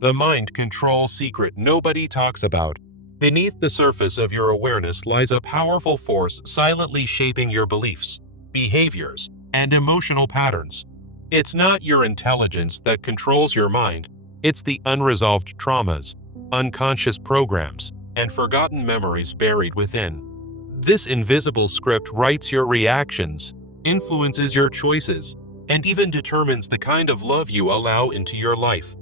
the mind control secret nobody talks about. Beneath the surface of your awareness lies a powerful force silently shaping your beliefs, behaviors, and emotional patterns. It's not your intelligence that controls your mind, it's the unresolved traumas, unconscious programs, and forgotten memories buried within. This invisible script writes your reactions, influences your choices, and even determines the kind of love you allow into your life.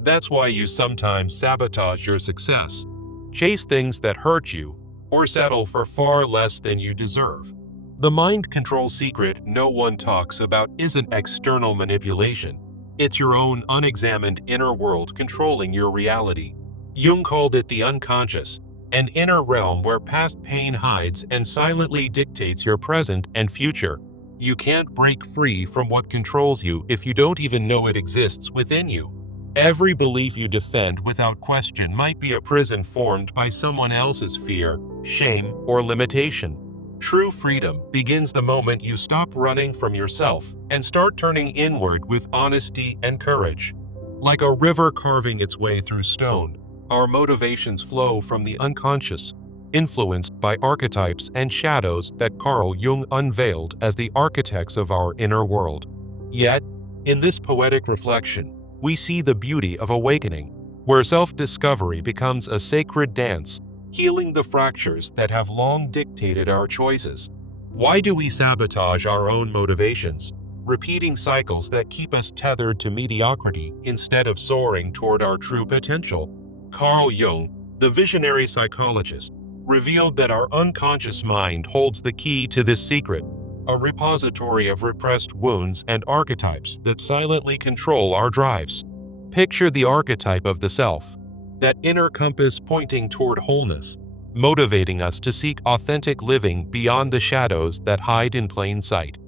That's why you sometimes sabotage your success, chase things that hurt you, or settle for far less than you deserve. The mind control secret no one talks about isn't external manipulation. It's your own unexamined inner world controlling your reality. Jung called it the unconscious, an inner realm where past pain hides and silently dictates your present and future. You can't break free from what controls you if you don't even know it exists within you. Every belief you defend without question might be a prison formed by someone else's fear, shame, or limitation. True freedom begins the moment you stop running from yourself and start turning inward with honesty and courage. Like a river carving its way through stone, our motivations flow from the unconscious, influenced by archetypes and shadows that Carl Jung unveiled as the architects of our inner world. Yet, in this poetic reflection, we see the beauty of awakening, where self-discovery becomes a sacred dance, healing the fractures that have long dictated our choices. Why do we sabotage our own motivations, repeating cycles that keep us tethered to mediocrity instead of soaring toward our true potential? Carl Jung, the visionary psychologist, revealed that our unconscious mind holds the key to this secret, a repository of repressed wounds and archetypes that silently control our drives. Picture the archetype of the self, that inner compass pointing toward wholeness, motivating us to seek authentic living beyond the shadows that hide in plain sight.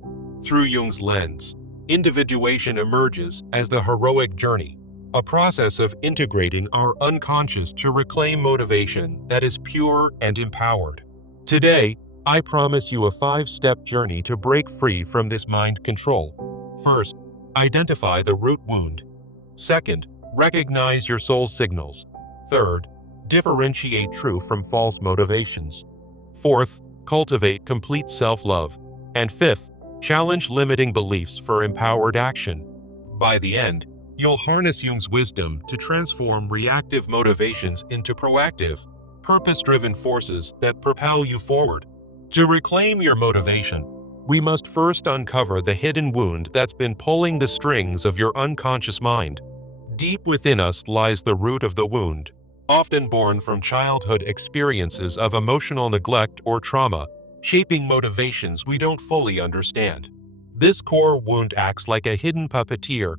Through Jung's lens, individuation emerges as the heroic journey, a process of integrating our unconscious to reclaim motivation that is pure and empowered. Today, I promise you a 5-step journey to break free from this mind control. First, identify the root wound. Second, recognize your soul signals. Third, differentiate true from false motivations. Fourth, cultivate complete self-love. And fifth, challenge limiting beliefs for empowered action. By the end, you'll harness Jung's wisdom to transform reactive motivations into proactive, purpose-driven forces that propel you forward. To reclaim your motivation, we must first uncover the hidden wound that's been pulling the strings of your unconscious mind. Deep within us lies the root of the wound, often born from childhood experiences of emotional neglect or trauma, shaping motivations we don't fully understand. This core wound acts like a hidden puppeteer,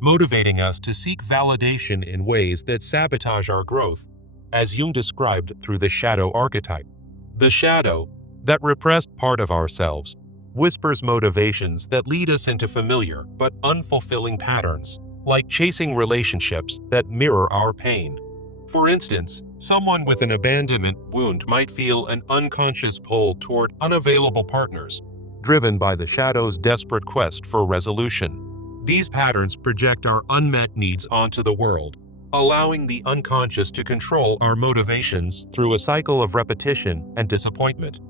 motivating us to seek validation in ways that sabotage our growth, as Jung described through the shadow archetype. The shadow, that repressed part of ourselves, whispers motivations that lead us into familiar but unfulfilling patterns, like chasing relationships that mirror our pain. For instance, someone with an abandonment wound might feel an unconscious pull toward unavailable partners, driven by the shadow's desperate quest for resolution. These patterns project our unmet needs onto the world, allowing the unconscious to control our motivations through a cycle of repetition and disappointment.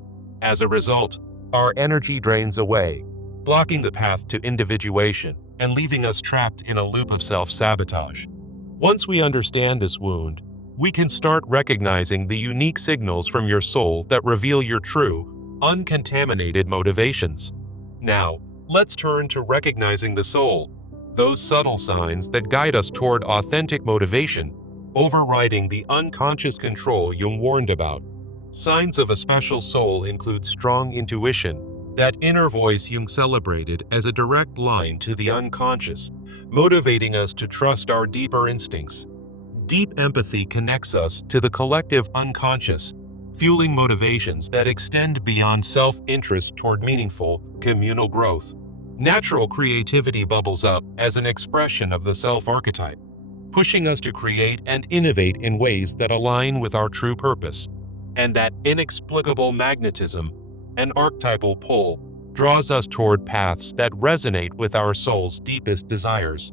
As a result, our energy drains away, blocking the path to individuation and leaving us trapped in a loop of self-sabotage. Once we understand this wound, we can start recognizing the unique signals from your soul that reveal your true, uncontaminated motivations. Now, let's turn to recognizing the soul, those subtle signs that guide us toward authentic motivation, overriding the unconscious control Jung warned about. Signs of a special soul include strong intuition, that inner voice Jung celebrated as a direct line to the unconscious, motivating us to trust our deeper instincts. Deep empathy connects us to the collective unconscious, fueling motivations that extend beyond self-interest toward meaningful, communal growth. Natural creativity bubbles up as an expression of the self-archetype, pushing us to create and innovate in ways that align with our true purpose. And that inexplicable magnetism, an archetypal pull, draws us toward paths that resonate with our soul's deepest desires.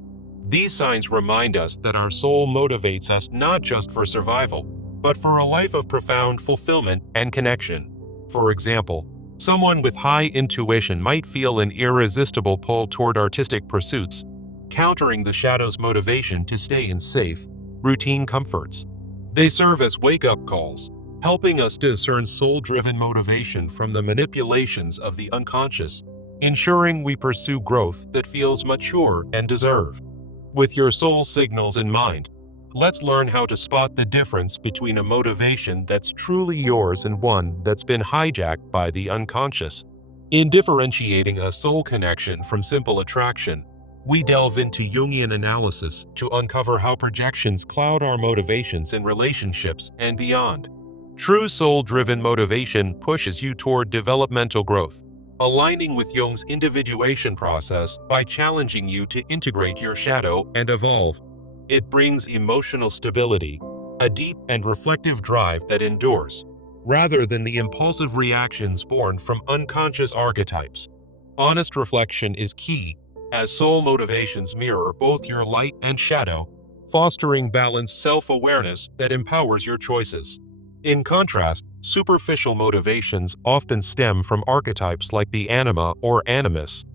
These signs remind us that our soul motivates us not just for survival, but for a life of profound fulfillment and connection. For example, someone with high intuition might feel an irresistible pull toward artistic pursuits, countering the shadow's motivation to stay in safe, routine comforts. They serve as wake-up calls, helping us discern soul-driven motivation from the manipulations of the unconscious, ensuring we pursue growth that feels mature and deserved. With your soul signals in mind, let's learn how to spot the difference between a motivation that's truly yours and one that's been hijacked by the unconscious. In differentiating a soul connection from simple attraction, we delve into Jungian analysis to uncover how projections cloud our motivations in relationships and beyond. True soul-driven motivation pushes you toward developmental growth, aligning with Jung's individuation process by challenging you to integrate your shadow and evolve. It brings emotional stability, a deep and reflective drive that endures, rather than the impulsive reactions born from unconscious archetypes. Honest reflection is key, as soul motivations mirror both your light and shadow, fostering balanced self-awareness that empowers your choices. In contrast, superficial motivations often stem from archetypes like the anima or animus,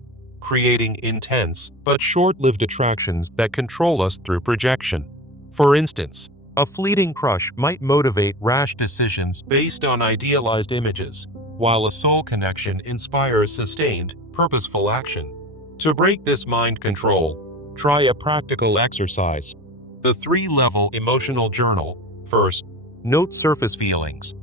creating intense but short-lived attractions that control us through projection. For instance, a fleeting crush might motivate rash decisions based on idealized images, while a soul connection inspires sustained, purposeful action. To break this mind control, try a practical exercise. The 3-level emotional journal. First, note surface feelings.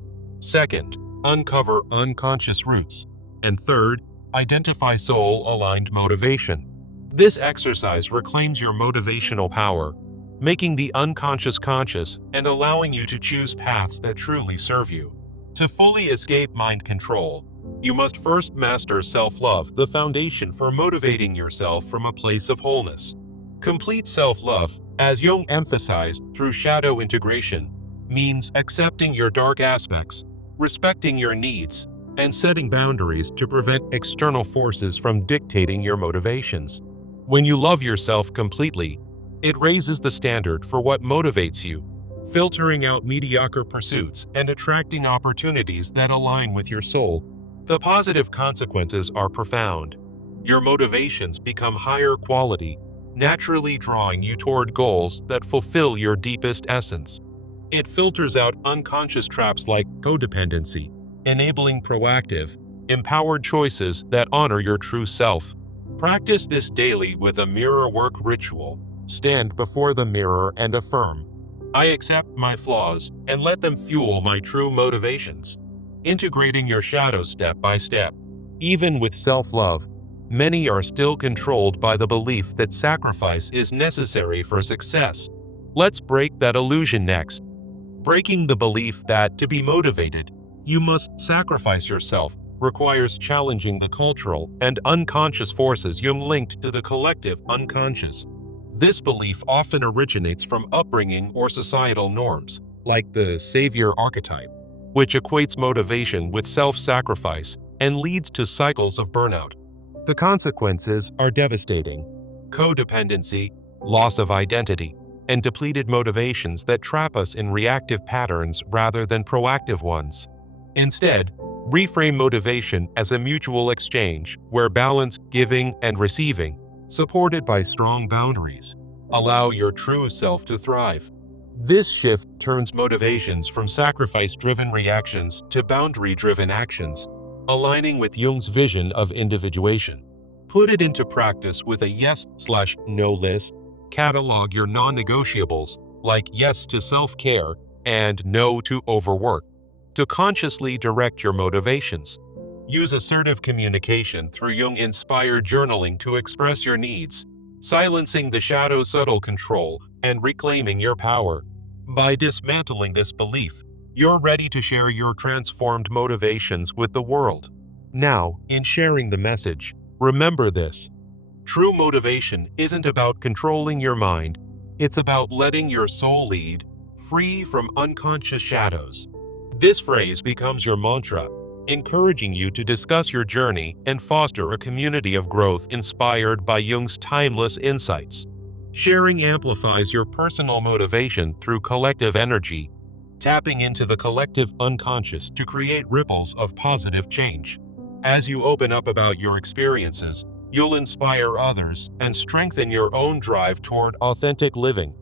Second, uncover unconscious roots. And third, identify soul-aligned motivation. This exercise reclaims your motivational power, making the unconscious conscious and allowing you to choose paths that truly serve you. To fully escape mind control, you must first master self-love, the foundation for motivating yourself from a place of wholeness. Complete self-love, as Jung emphasized through shadow integration, means accepting your dark aspects, respecting your needs, and setting boundaries to prevent external forces from dictating your motivations. When you love yourself completely, it raises the standard for what motivates you, filtering out mediocre pursuits and attracting opportunities that align with your soul. The positive consequences are profound. Your motivations become higher quality, naturally drawing you toward goals that fulfill your deepest essence. It filters out unconscious traps like codependency, enabling proactive, empowered choices that honor your true self. Practice this daily with a mirror work ritual. Stand before the mirror and affirm, "I accept my flaws and let them fuel my true motivations." Integrating your shadow step by step. Even with self-love, many are still controlled by the belief that sacrifice is necessary for success. Let's break that illusion next. Breaking the belief that, to be motivated, you must sacrifice yourself requires challenging the cultural and unconscious forces Jung linked to the collective unconscious. This belief often originates from upbringing or societal norms, like the savior archetype, which equates motivation with self-sacrifice and leads to cycles of burnout. The consequences are devastating: codependency, loss of identity, and depleted motivations that trap us in reactive patterns rather than proactive ones. Instead, reframe motivation as a mutual exchange where balance, giving, and receiving, supported by strong boundaries, allow your true self to thrive. This shift turns motivations from sacrifice-driven reactions to boundary-driven actions, aligning with Jung's vision of individuation. Put it into practice with a yes/no list. Catalog your non-negotiables, like yes to self-care and no to overwork, to consciously direct your motivations. Use assertive communication through Jung-inspired journaling to express your needs, silencing the shadow's subtle control and reclaiming your power. By dismantling this belief, you're ready to share your transformed motivations with the world. Now, in sharing the message, remember this: true motivation isn't about controlling your mind, it's about letting your soul lead, free from unconscious shadows. This phrase becomes your mantra, encouraging you to discuss your journey and foster a community of growth inspired by Jung's timeless insights. Sharing amplifies your personal motivation through collective energy, tapping into the collective unconscious to create ripples of positive change. As you open up about your experiences, you'll inspire others and strengthen your own drive toward authentic living.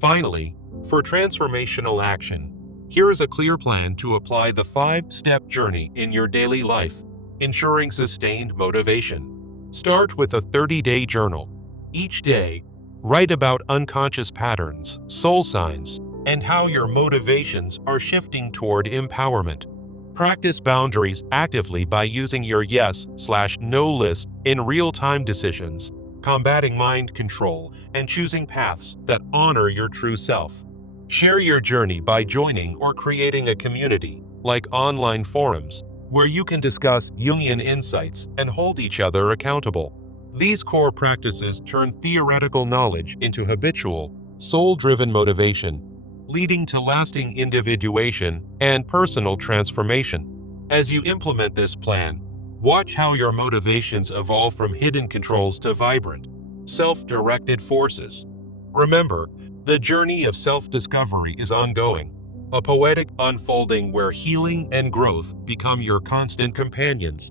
Finally, for transformational action, here is a clear plan to apply the 5-step journey in your daily life, ensuring sustained motivation. Start with a 30-day journal. Each day, write about unconscious patterns, soul signs, and how your motivations are shifting toward empowerment. Practice boundaries actively by using your yes/no list in real-time decisions, combating mind control, and choosing paths that honor your true self. Share your journey by joining or creating a community, like online forums, where you can discuss Jungian insights and hold each other accountable. These core practices turn theoretical knowledge into habitual, soul-driven motivation, leading to lasting individuation and personal transformation. As you implement this plan, watch how your motivations evolve from hidden controls to vibrant, self-directed forces. Remember, the journey of self-discovery is ongoing, a poetic unfolding where healing and growth become your constant companions.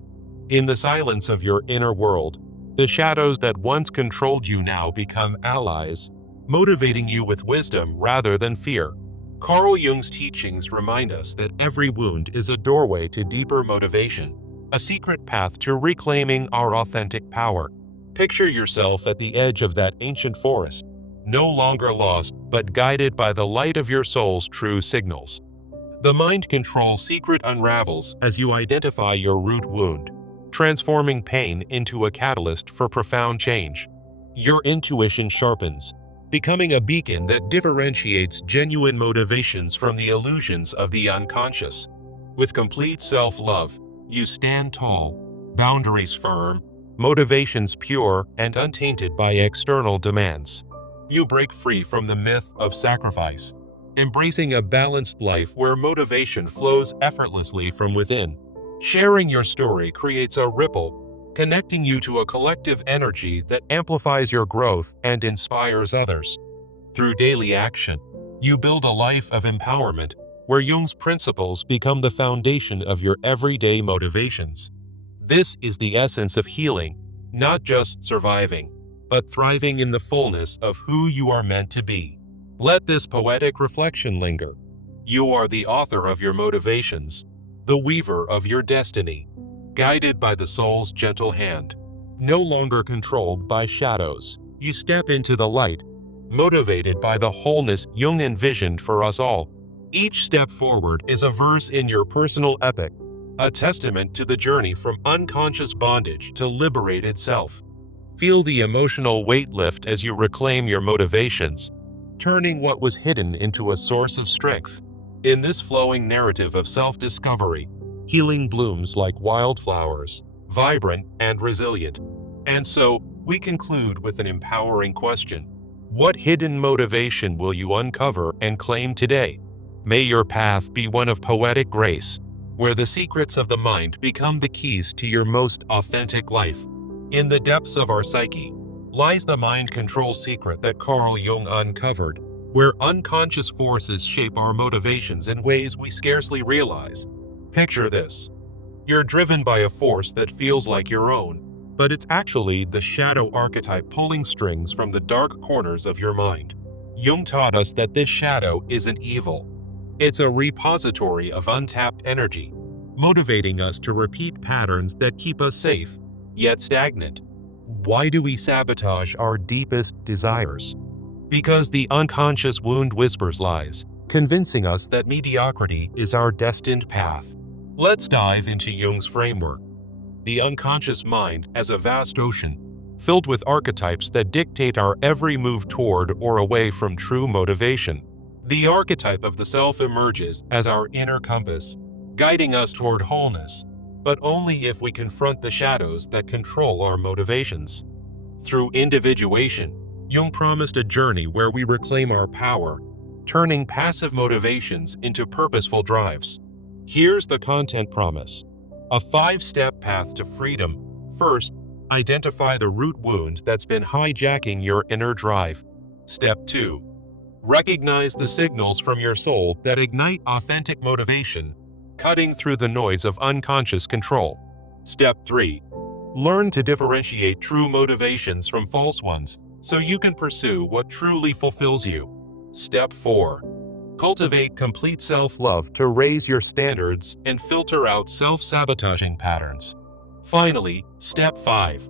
In the silence of your inner world, the shadows that once controlled you now become allies, motivating you with wisdom rather than fear. Carl Jung's teachings remind us that every wound is a doorway to deeper motivation, a secret path to reclaiming our authentic power. Picture yourself at the edge of that ancient forest, no longer lost, but guided by the light of your soul's true signals. The mind control secret unravels as you identify your root wound, transforming pain into a catalyst for profound change. Your intuition sharpens, becoming a beacon that differentiates genuine motivations from the illusions of the unconscious. With complete self-love, you stand tall, boundaries firm, motivations pure and untainted by external demands. You break free from the myth of sacrifice, embracing a balanced life where motivation flows effortlessly from within. Sharing your story creates a ripple, connecting you to a collective energy that amplifies your growth and inspires others. Through daily action, you build a life of empowerment where Jung's principles become the foundation of your everyday motivations. This is the essence of healing, not just surviving, but thriving in the fullness of who you are meant to be. Let this poetic reflection linger. You are the author of your motivations, the weaver of your destiny, guided by the soul's gentle hand. No longer controlled by shadows, you step into the light, motivated by the wholeness Jung envisioned for us all. Each step forward is a verse in your personal epic, a testament to the journey from unconscious bondage to liberated self. Feel the emotional weight lift as you reclaim your motivations, turning what was hidden into a source of strength. In this flowing narrative of self-discovery, healing blooms like wildflowers, vibrant and resilient. And so, we conclude with an empowering question. What hidden motivation will you uncover and claim today? May your path be one of poetic grace, where the secrets of the mind become the keys to your most authentic life. In the depths of our psyche lies the mind control secret that Carl Jung uncovered, where unconscious forces shape our motivations in ways we scarcely realize. Picture this. You're driven by a force that feels like your own, but it's actually the shadow archetype pulling strings from the dark corners of your mind. Jung taught us that this shadow isn't evil. It's a repository of untapped energy, motivating us to repeat patterns that keep us safe, yet stagnant. Why do we sabotage our deepest desires? Because the unconscious wound whispers lies, convincing us that mediocrity is our destined path. Let's dive into Jung's framework. The unconscious mind as a vast ocean, filled with archetypes that dictate our every move toward or away from true motivation. The archetype of the self emerges as our inner compass, guiding us toward wholeness, but only if we confront the shadows that control our motivations. Through individuation, Jung promised a journey where we reclaim our power, turning passive motivations into purposeful drives. Here's the content promise. A 5-step path to freedom. First, identify the root wound that's been hijacking your inner drive. Step 2. Recognize the signals from your soul that ignite authentic motivation, cutting through the noise of unconscious control. Step 3. Learn to differentiate true motivations from false ones so you can pursue what truly fulfills you. Step 4. Cultivate complete self-love to raise your standards and filter out self-sabotaging patterns. Finally, Step 5.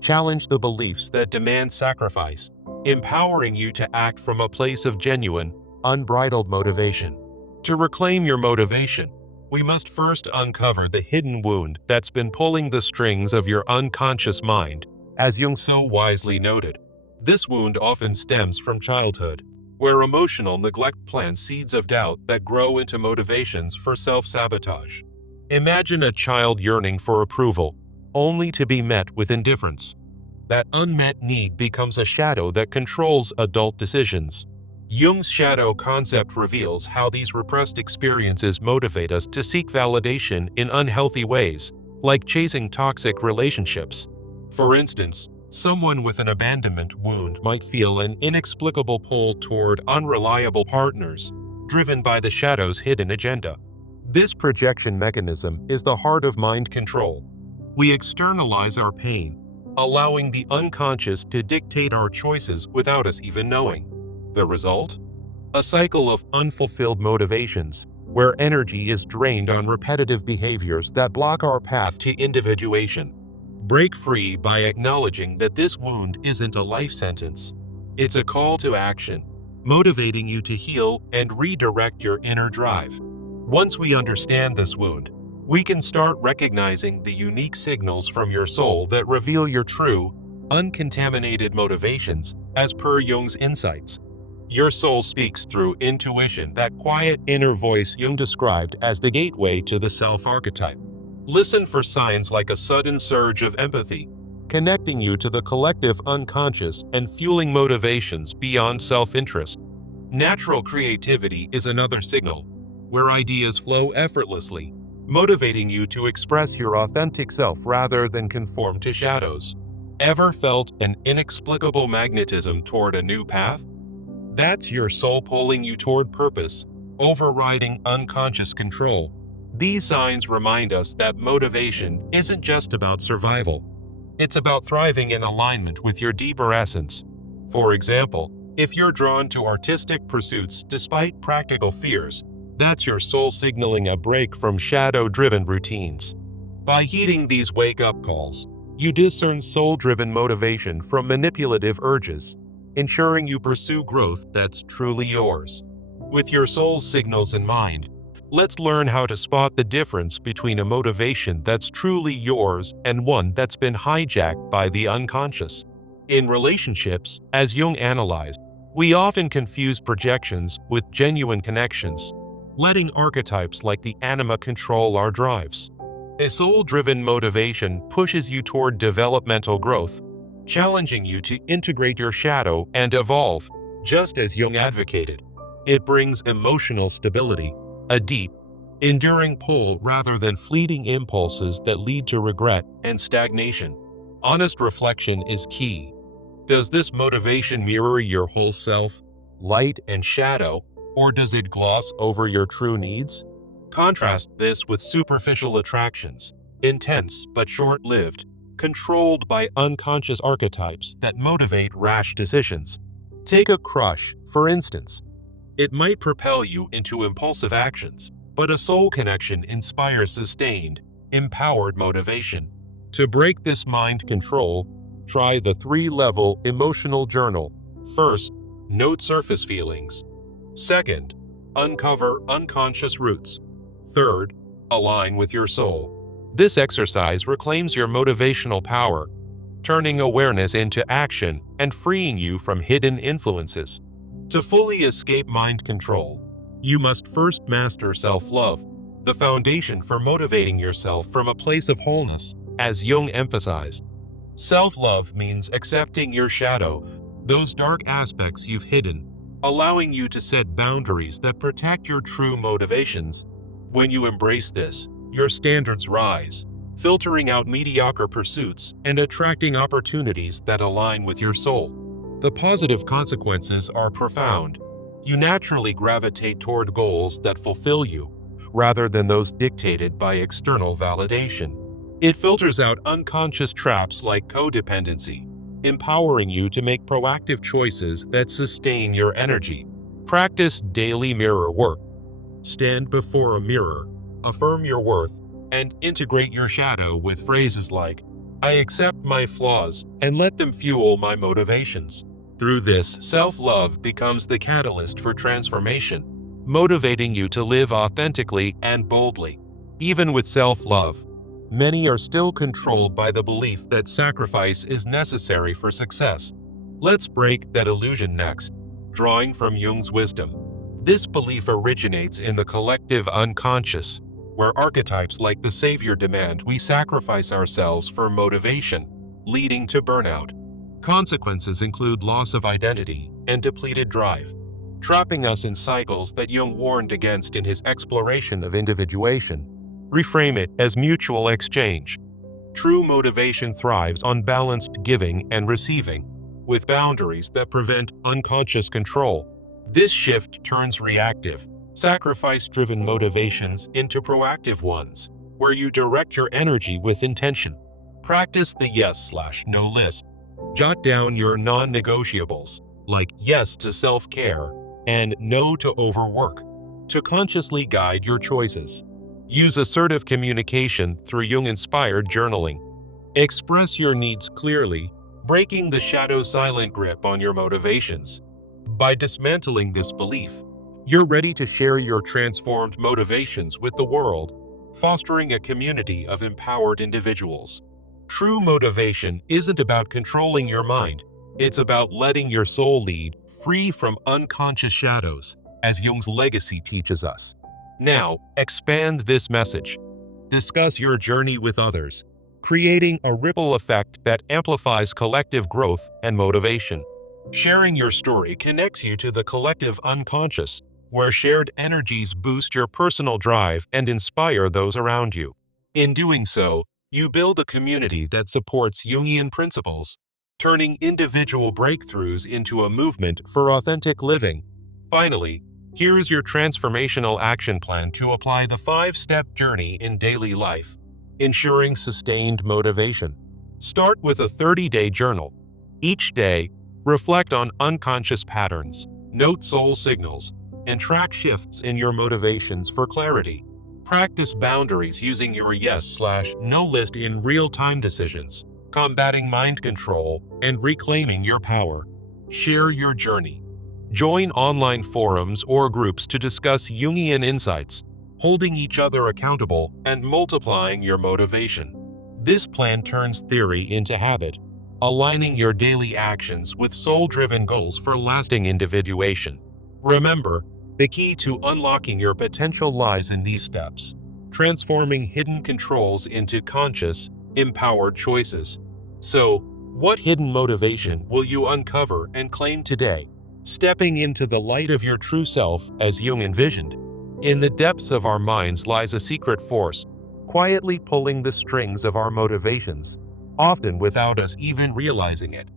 Challenge the beliefs that demand sacrifice, empowering you to act from a place of genuine, unbridled motivation. To reclaim your motivation, we must first uncover the hidden wound that's been pulling the strings of your unconscious mind, as Jung so wisely noted. This wound often stems from childhood, where emotional neglect plants seeds of doubt that grow into motivations for self-sabotage. Imagine a child yearning for approval, only to be met with indifference. That unmet need becomes a shadow that controls adult decisions. Jung's shadow concept reveals how these repressed experiences motivate us to seek validation in unhealthy ways, like chasing toxic relationships. For instance, someone with an abandonment wound might feel an inexplicable pull toward unreliable partners, driven by the shadow's hidden agenda. This projection mechanism is the heart of mind control. We externalize our pain, allowing the unconscious to dictate our choices without us even knowing. The result? A cycle of unfulfilled motivations, where energy is drained on repetitive behaviors that block our path to individuation. Break free by acknowledging that this wound isn't a life sentence. It's a call to action, motivating you to heal and redirect your inner drive. Once we understand this wound, we can start recognizing the unique signals from your soul that reveal your true, uncontaminated motivations as per Jung's insights. Your soul speaks through intuition, that quiet inner voice Jung described as the gateway to the self-archetype. Listen for signs like a sudden surge of empathy, connecting you to the collective unconscious and fueling motivations beyond self-interest. Natural creativity is another signal, where ideas flow effortlessly, motivating you to express your authentic self rather than conform to shadows. Ever felt an inexplicable magnetism toward a new path? That's your soul pulling you toward purpose, overriding unconscious control. These signs remind us that motivation isn't just about survival. It's about thriving in alignment with your deeper essence. For example, if you're drawn to artistic pursuits despite practical fears, that's your soul signaling a break from shadow-driven routines. By heeding these wake-up calls, you discern soul-driven motivation from manipulative urges, ensuring you pursue growth that's truly yours. With your soul's signals in mind, let's learn how to spot the difference between a motivation that's truly yours and one that's been hijacked by the unconscious. In relationships, as Jung analyzed, we often confuse projections with genuine connections, letting archetypes like the anima control our drives. A soul-driven motivation pushes you toward developmental growth, challenging you to integrate your shadow and evolve, just as Jung advocated. It brings emotional stability, a deep, enduring pull rather than fleeting impulses that lead to regret and stagnation. Honest reflection is key. Does this motivation mirror your whole self, light and shadow, or does it gloss over your true needs? Contrast this with superficial attractions, intense but short-lived, controlled by unconscious archetypes that motivate rash decisions. Take a crush, for instance. It might propel you into impulsive actions, but a soul connection inspires sustained, empowered motivation. To break this mind control, try the 3-level emotional journal. First, note surface feelings. Second, uncover unconscious roots. Third, align with your soul. This exercise reclaims your motivational power, turning awareness into action and freeing you from hidden influences. To fully escape mind control, you must first master self-love, the foundation for motivating yourself from a place of wholeness, as Jung emphasized. Self-love means accepting your shadow, those dark aspects you've hidden, allowing you to set boundaries that protect your true motivations. When you embrace this, your standards rise, filtering out mediocre pursuits and attracting opportunities that align with your soul. The positive consequences are profound. You naturally gravitate toward goals that fulfill you, rather than those dictated by external validation. It filters out unconscious traps like codependency, empowering you to make proactive choices that sustain your energy. Practice daily mirror work. Stand before a mirror, affirm your worth, and integrate your shadow with phrases like, "I accept my flaws and let them fuel my motivations." Through this, self-love becomes the catalyst for transformation, motivating you to live authentically and boldly. Even with self-love, many are still controlled by the belief that sacrifice is necessary for success. Let's break that illusion next, drawing from Jung's wisdom. This belief originates in the collective unconscious, where archetypes like the savior demand we sacrifice ourselves for motivation, leading to burnout. Consequences include loss of identity and depleted drive, trapping us in cycles that Jung warned against in his exploration of individuation. Reframe it as mutual exchange. True motivation thrives on balanced giving and receiving, with boundaries that prevent unconscious control. This shift turns reactive, sacrifice-driven motivations into proactive ones, where you direct your energy with intention. Practice the yes/no list. Jot down your non-negotiables, like yes to self-care and no to overwork, to consciously guide your choices. Use assertive communication through Jung-inspired journaling. Express your needs clearly, breaking the shadow's silent grip on your motivations. By dismantling this belief, you're ready to share your transformed motivations with the world, fostering a community of empowered individuals. True motivation isn't about controlling your mind. It's about letting your soul lead, free from unconscious shadows, as Jung's legacy teaches us. Now, expand this message. Discuss your journey with others, creating a ripple effect that amplifies collective growth and motivation. Sharing your story connects you to the collective unconscious, where shared energies boost your personal drive and inspire those around you. In doing so, you build a community that supports Jungian principles, turning individual breakthroughs into a movement for authentic living. Finally, here's your transformational action plan to apply the 5-step journey in daily life, ensuring sustained motivation. Start with a 30-day journal. Each day, reflect on unconscious patterns, note soul signals, and track shifts in your motivations for clarity. Practice boundaries using your yes/no list in real-time decisions, combating mind control and reclaiming your power. Share your journey. Join online forums or groups to discuss Jungian insights, holding each other accountable and multiplying your motivation. This plan turns theory into habit, aligning your daily actions with soul-driven goals for lasting individuation. Remember, the key to unlocking your potential lies in these steps, transforming hidden controls into conscious, empowered choices. So, what hidden motivation will you uncover and claim today, stepping into the light of your true self as Jung envisioned? In the depths of our minds lies a secret force, quietly pulling the strings of our motivations, often without us even realizing it.